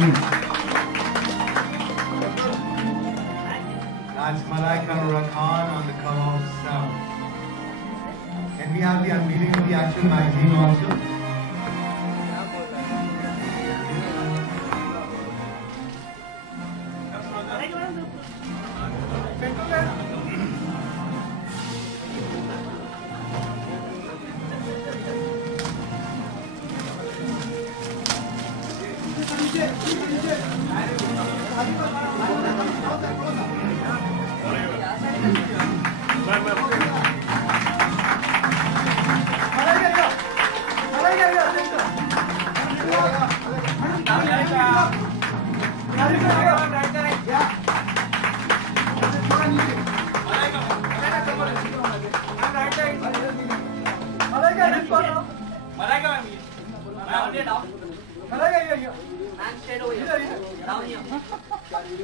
That's Malaika Arora on the cover of Sound. Can we have the unveiling of the actual magazine also?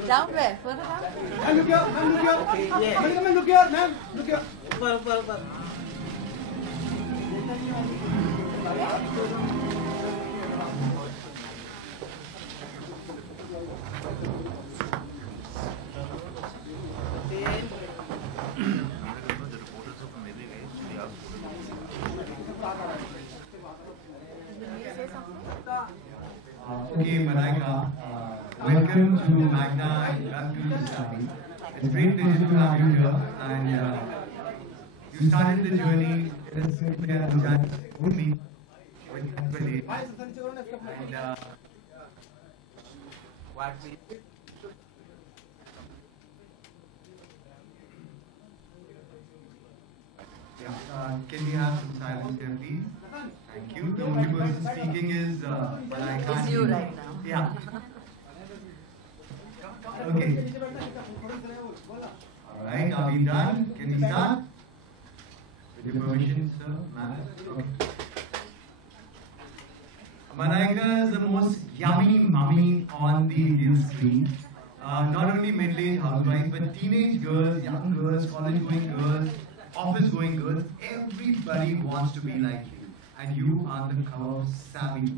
Down where? Further down? Look here. Yeah. Look here, ma'am. Look here. Okay, Malaika, welcome to Magna and welcome to Study. It's a great pleasure to have you here. And you started the journey with me when you were and can we have some silence here, please? Thank you. The only person speaking is Malaika. It's you right now. Yeah. Okay. Alright, are we done? Can we start? With your permission, sir, ma'am? Okay. Malaika is the most yummy mummy on the Indian screen. Not only middle-aged housewives, but teenage girls, young girls, college-going girls, office-going girls, everybody wants to be like you. And you are the cover of Savvy.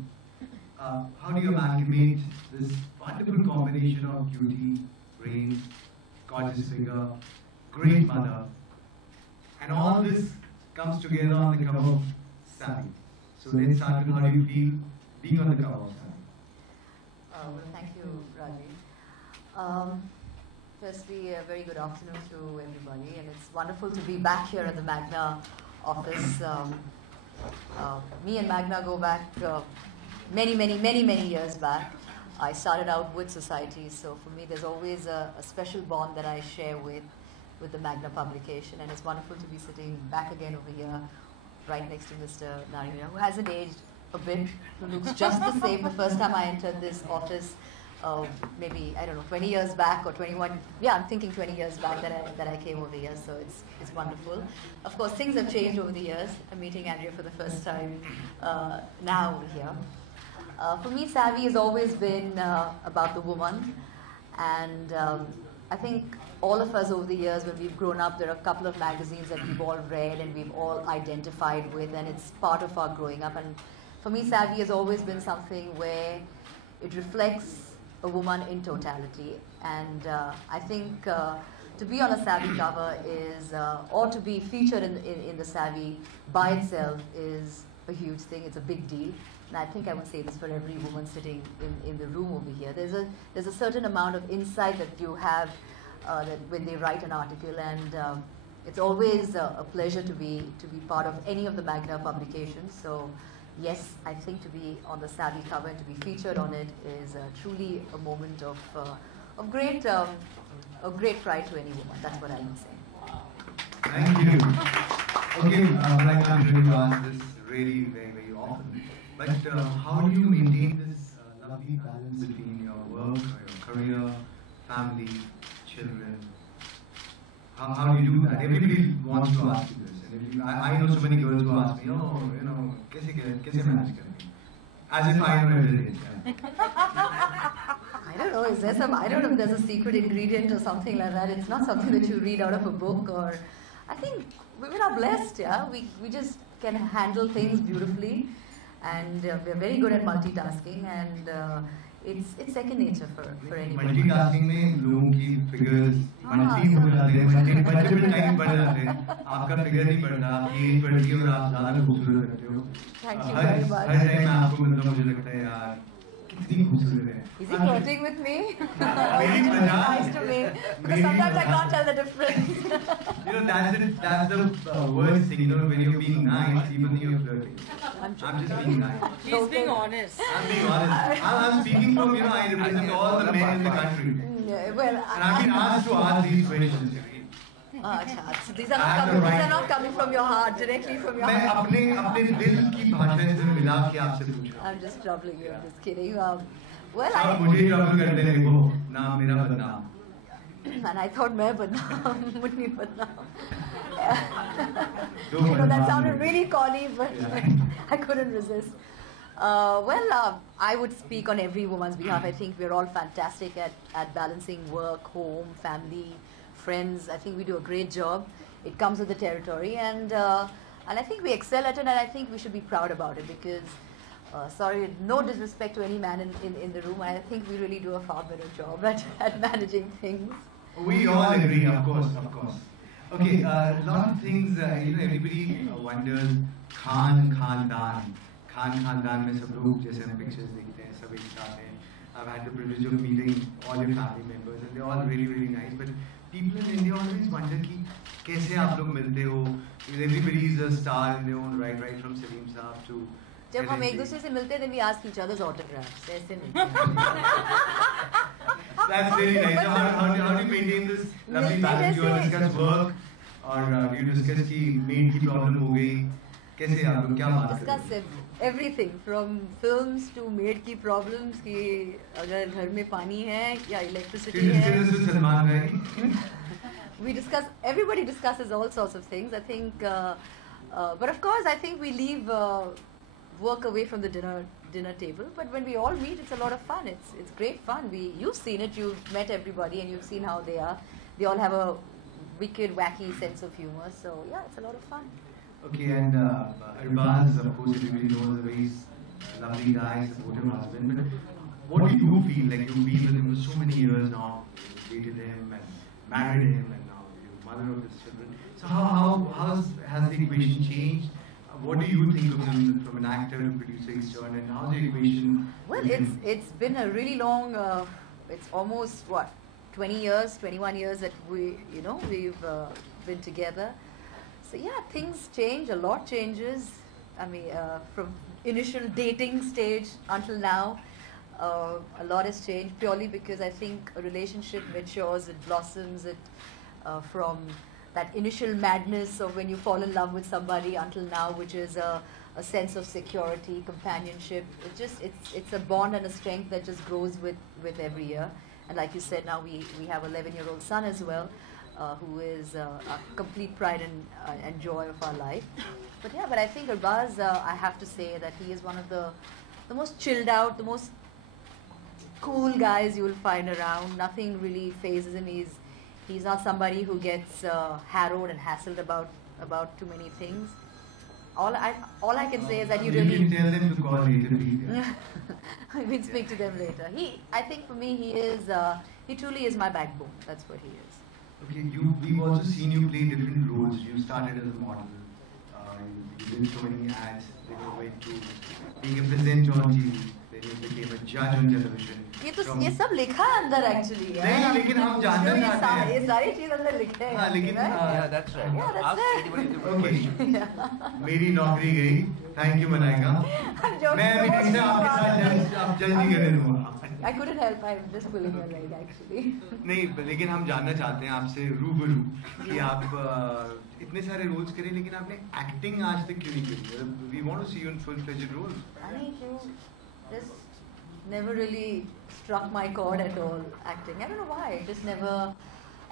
How do you amalgamate this wonderful combination of beauty, brains, gorgeous figure, great mother, and all this comes together on the cover of Savvy? So let's start with how do you feel being on the cover of Savvy? Well, thank you, Rajiv. Firstly, a very good afternoon to everybody, and it's wonderful to be back here at the Magna office. Me and Magna go back many years back. I started out with society, so for me there's always a special bond that I share with the Magna publication, and it's wonderful to be sitting back again over here, right next to Mr. Narayana, who hasn't aged a bit, who looks just the same. The first time I entered this office, maybe, I don't know, 20 years back or 21, yeah, I'm thinking 20 years back that I came over here, so it's wonderful. Of course, things have changed over the years. I'm meeting Andrea for the first time now over here. For me, Savvy has always been about the woman, and I think all of us over the years, when we've grown up, there are a couple of magazines that we've all read and we've all identified with, and it's part of our growing up. And for me, Savvy has always been something where it reflects a woman in totality, and I think to be on a Savvy cover is, or to be featured in the Savvy by itself is a huge thing. It's a big deal, and I think I would say this for every woman sitting in the room over here. There's a certain amount of insight that you have that when they write an article, and it's always a pleasure to be part of any of the Magna publications. So yes, I think to be on the Savvy cover and to be featured on it is truly a moment of great pride to any woman. That's what I would say. Thank you. Okay, like I'm going to ask this really very often, but how do you maintain this lovely balance between your work, your career, family, children? How do you do that? Everybody wants to ask you this. And I know so many girls who ask me, oh, you know, kaise manage karenge? As if I know everything. I don't know, is there some, I don't know if there's a secret ingredient or something like that. It's not something that you read out of a book, or, I think women are blessed, yeah. We just can handle things beautifully, and we're very good at multitasking, and it's second nature for anybody. Multitasking में लोगों की figures multi हो जाते हैं, multiple time बढ़ जाते हैं, आपका फिगर नहीं बढ़ता, आपकी एज बढ़ती है और आप ज़्यादा खूबसूरत लगते हो। Thank you very much. Her time मैं आपको मिलता हूँ, मुझे लगता है यार कितनी खूबसूरत है। Is he flirting with me? मेरी मजाक। Nice to me. Because sometimes I can't tell the difference. You know, that's the worst thing. You know, when you're being nice, even though you're flirting. I'm just being nice. He's being honest. I'm being honest. I'm speaking from, you know, I represent all the men in the country. Well, And I've been asked to ask these questions. अच्छा, so these are not coming from your heart, directly from your मैं heart. अपने दिल की भाषा से मिला के आपसे पूछ रहा हूँ। I'm just troubling you. I'm just kidding. Well, आप मुझे ट्रबल करते हैं, वो नाम मेरा बदनाम। and I thought मैं बदनाम, मुन्नी बदनाम. Don't You know, that bदनाम sounded नहीं। really corny, but I couldn't resist. I would speak on every woman's behalf. I think we're all fantastic at balancing work, home, family, friends. I think we do a great job. It comes with the territory, and I think we excel at it, and I think we should be proud about it because, sorry, no disrespect to any man in the room, I think we really do a far better job at managing things. We all agree, of course. Okay, a lot of things, you know, everybody wonders, खानदान में सब लोग जैसे हम pictures देखते हैं, सब एक साथ हैं. I've had the privilege of meeting all your family members, and they're all really, really nice. But people in India always wonder कि कैसे आप लोग मिलते हो? Everybody is a star in their own right from Salim Saab to. जब हम एक दूसरे से मिलते हैं, then we ask each other's autographs. ऐसे नहीं. That's very nice. So how do you maintain this lovely balance? Do you discuss work or do you discuss कि maid की problem हो गई? कैसे आप लोग क्या बात करते Discuss everything from films to maid की problems कि अगर घर में पानी है या electricity है. सलमान भाई. We discuss. Everybody discusses all sorts of things. I think, but of course, I think we leave work away from the dinner table. But when we all meet, it's a lot of fun. It's great fun. You've seen it. You've met everybody, and you've seen how they are. They all have a wicked, wacky sense of humor. So yeah, it's a lot of fun. Okay, and Arbaz, of course, everybody knows, a very lovely guy, supportive husband. But what do you feel? Like you've been with him for so many years now, dated him and married him, and now you're mother of his children. So how has the equation changed? What do you think of him from an actor to producer he's turned, and how's the equation? Well, it's been a really long. It's almost 20 years, 21 years that we've been together. So yeah, things change. A lot changes. I mean, from initial dating stage until now, a lot has changed purely because I think a relationship matures, it blossoms, from that initial madness of when you fall in love with somebody until now, which is a sense of security, companionship. It's a bond and a strength that just grows with every year. And like you said, now we have an 11-year-old son as well, who is a complete pride and joy of our life. But yeah, but I think Arbaz, I have to say that he is one of the most chilled out, the most cool guys you will find around. Nothing really phases him. He's not somebody who gets harrowed and hassled about too many things. All I can say is that you really. You can tell them to call later, please. We'll speak to them later. I think for me, he truly is my backbone. That's what he is. Okay, we've also seen you play different roles. You started as a model. You did so many ads. Then you went to being a presenter on TV. Then you became a judge on television. ये सब लिखा है अंदर actually. नहीं, लेकिन हम जानना चाहते हैं. ये सारी चीज़ अंदर लिखे हैं. हाँ, लेकिन Yeah, that's right. Yeah, that's Ask it. anybody the Okay. question. मेरी नौकरी गई. Thank you, Malaika. मैं अभी ठीक से आपके साथ जज नहीं करने दूँगा. I couldn't help. I'm just pulling your leg actually. नहीं, लेकिन हम जानना चाहते हैं आपसे रूबरू कि आप इतने सारे रोल्स करें, लेकिन आपने एक्टिंग आज तक क्यों नहीं करी? We want to see you in full-fledged roles. I think you just never really struck my chord at all, acting. I don't know why. It just never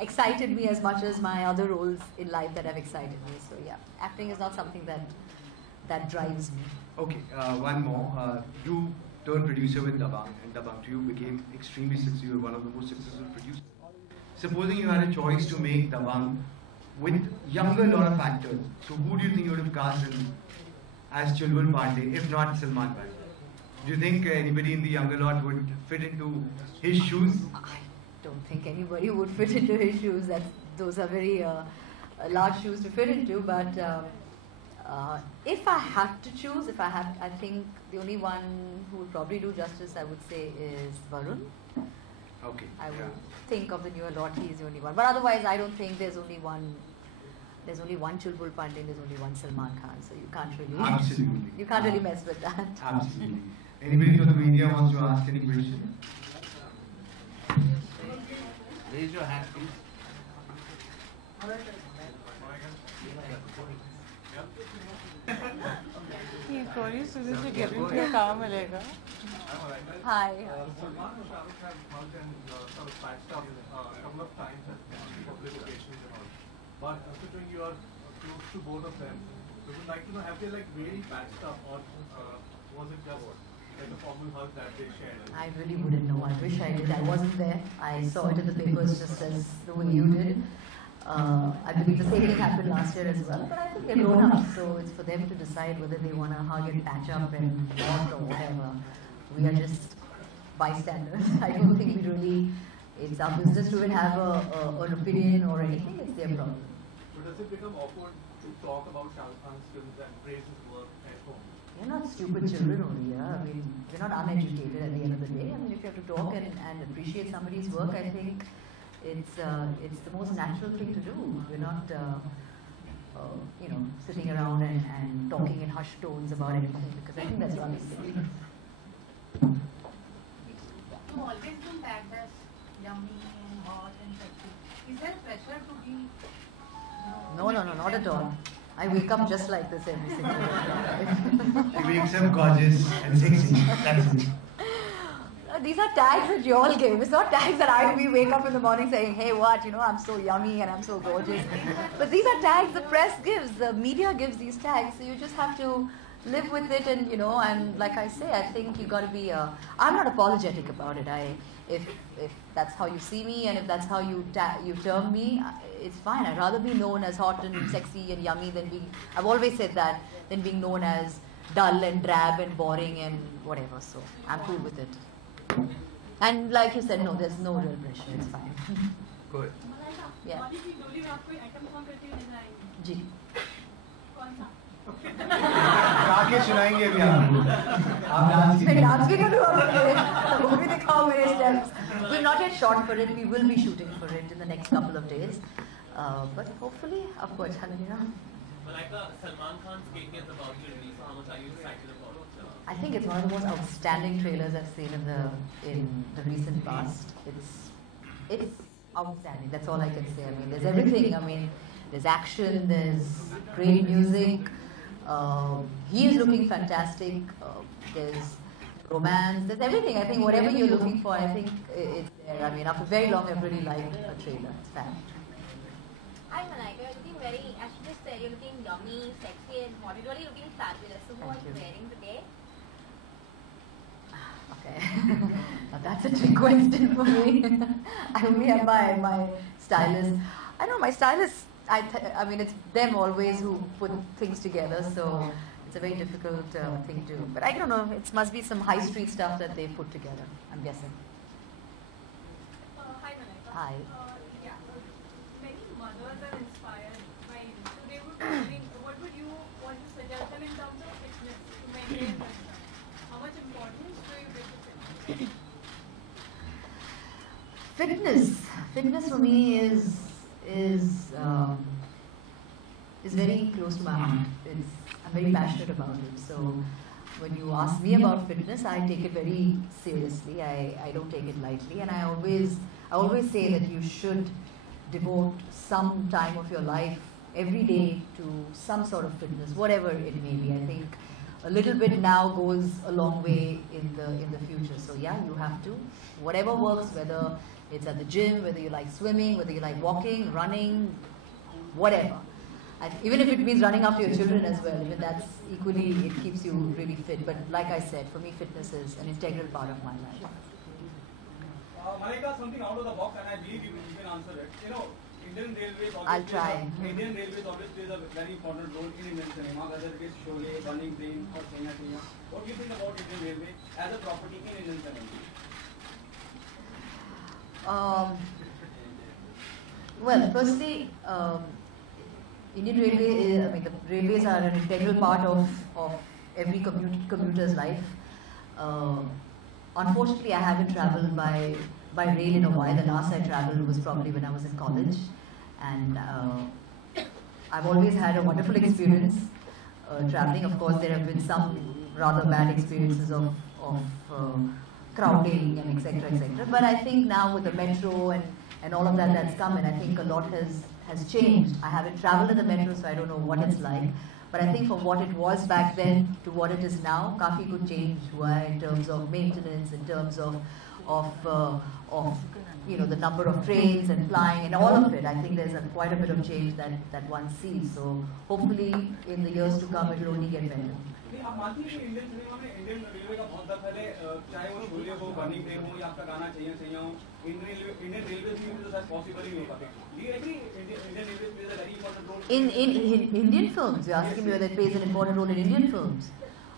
excited me as much as my other roles in life that have excited me. So yeah, acting is not something that drives me. Okay, one more. You turned producer with Dabangg, and Dabangg to you became extremely successful. You were one of the most successful producers. Supposing you had a choice to make Dabangg with younger lot of actors, so who do you think you would have cast in as Chulbul Pandey, if not Salman Bhai? Do you think anybody in the younger lot would fit into his shoes? I don't think anybody would fit into his shoes. Those are very large shoes to fit into. But if I had to choose, I think the only one who would probably do justice, I would say, is Varun. Okay. I would think of the newer lot, he is the only one. But otherwise, I don't think there's only one. There's only one Chulbul Pandey, there's only one Salman Khan, so you can't really. Absolutely. You can't really mess with that. Absolutely. Anybody from the media wants to ask any question? Raise your hand, please. Sorry, Susan, to get into your car, Malaika. Hi. Salman and Shah Rukh have hugged and sort of patched up a couple of times at public occasions and all. But considering you are close to both of them, we would like to know, have they like really patched up, or was it just like a formal hug that they shared? I really wouldn't know. I wish I did. I wasn't there. I saw it in the papers just as the way you did. I believe the same thing happened last year as well. But I think they're grown up, so it's for them to decide whether they want to hug and patch up and what or whatever. We are just bystanders. I don't think we really. It's our business to even have an opinion or anything. It's their problem. So does it become awkward to talk about Shah Rukh Khan's films and praise his work at home? We're not stupid children over here. I mean, we're not uneducated at the end of the day. I mean, if you have to talk and appreciate somebody's work, I think it's the most natural thing to do. We're not, sitting around and talking in hushed tones about anything, because I think that's rather silly. You've always been tagged as yummy and hot and sexy. Is there pressure to be? No, not at all. I wake up just like this every single day. She wakes up gorgeous and sexy. That's it. These are tags that you all give. It's not tags that we wake up in the morning saying, hey, what, I'm so yummy and I'm so gorgeous. But these are tags the press gives, the media gives these tags. So you just have to live with it and like I say, I think you got to be, I'm not apologetic about it. If that's how you see me and if that's how you term me, it's fine. I'd rather be known as hot and sexy and yummy than I've always said that, than being known as dull and drab and boring and whatever. So I'm cool with it. And like you said, no, there's no real pressure. It's fine. Good. Yeah. जी. आके सुनाएंगे अभी आपको. आप dance मैं dance भी करूँ वो भी दिखाओ मेरे steps. We're not yet shot for it. We will be shooting for it in the next couple of days. But hopefully, आपको अच्छा लगेगा. Malaika, Salman Khan's cake is about to release. How much are you excited about it? I think it's one of the most outstanding trailers I've seen in the recent past. It's outstanding. That's all I can say. I mean, there's everything. I mean, there's action. There's great music. He is looking fantastic. There's romance. There's everything. I think whatever you're looking for, I think it's there. I mean, after very long, I've really liked a trailer. It's fab. Hi Malaika, you're looking very, as you just said, you're looking yummy, sexy and hot. You're really looking fabulous. So what are you wearing today? Okay. Now that's a trick question for me. I only have my stylist. I know my stylist, I mean, it's them always who put things together, so it's a very difficult thing to, but I don't know, it must be some high street stuff that they put together, I'm guessing. Hi Malaika. Hi. Yeah. Many mothers are inspired by you. So they would be wondering, what would you want to suggest them in terms of fitness to maintain themselves? How much importance do you give to fitness? Fitness for me is very close to my heart. I'm very passionate about it. So when you ask me about fitness, I take it very seriously. I don't take it lightly, and I always say that you should devote some time of your life every day to some sort of fitness, whatever it may be. I think a little bit now goes a long way in the future. So yeah, you have to, whatever works, whether it's at the gym, whether you like swimming, whether you like walking, running, whatever. And even if it means running after your children as well, even that's equally, it keeps you really fit. But like I said, for me fitness is an integral part of my life. Malaika, something out of the box, and I believe you can answer it. In Indian Railways. I'll try. Indian Railways obviously plays a very important role in Indian cinema, whether it is Sholay, Burning Train, or Singh. What do you think about Indian Railway as a property in Indian cinema? Well, firstly, Indian Railway is, I mean, the railways are an integral part of every commuter's life. Unfortunately, I haven't travelled by rail in a while. The last I travelled was probably when I was in college, and I've always had a wonderful experience travelling. Of course, there have been some rather bad experiences of crowding and etc. etc. But I think now with the metro and all of that that's come in, I think a lot has changed. I haven't travelled in the metro, so I don't know what it's like. But I think from what it was back then to what it is now, काफी कुछ change हुआ है in terms of maintenance, in terms of you know, the number of trains and flying and all of it. I think there's quite a bit of change that one sees. So hopefully in the years to come it will only get better. आप मानती हैं कि Indian cinema में Indian railway का बहुत दखल है, चाहे वो शोले हो, बर्निंग ट्रेन हो, या आपका गाना चाहिए चाहिए हो, इंडियन रेलवे में तो शायद पॉसिबल ही नहीं हो पाते. Do you agree Indian Railways plays a very important role? In Indian films, you're asking me whether it plays an important role in Indian films.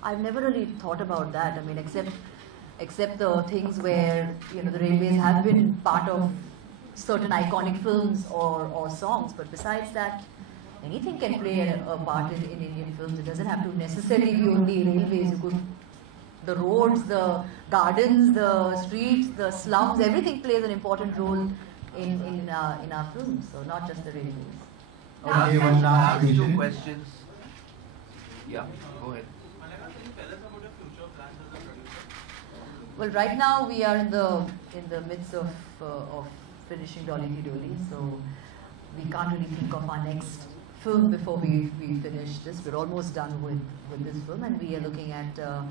I've never really thought about that. I mean, except the things where, you know, the railways have been part of certain iconic films or songs, but besides that, anything can play a part in Indian films. It doesn't have to necessarily be only railways. The roads, the gardens, the streets, the slums, everything plays an important role in our films. So not just the railways. Okay, one last Two question. questions. Yeah, go ahead. Malaika, can you tell us about your future plans as a producer? Well, right now we are in the midst of finishing Dolly Ki Dolly, so we can't really think of our next film before we finish this. We're almost done with this film, and we are looking at a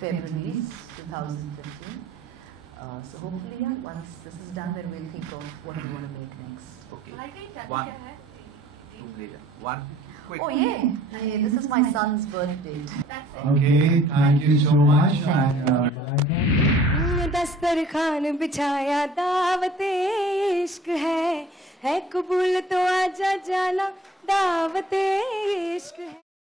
Feb release, 2015. So hopefully, yeah, once this is done, then we'll think of what we want to make next. Okay. Malaika, One. Two later. One. Quick. Oh yeah, hey, this is my son's birthday. That's it. Okay, thank you so much. And Malaika. दस्तरखान बिछाया दावते इश्क है कबूल तो आजा जाना दावते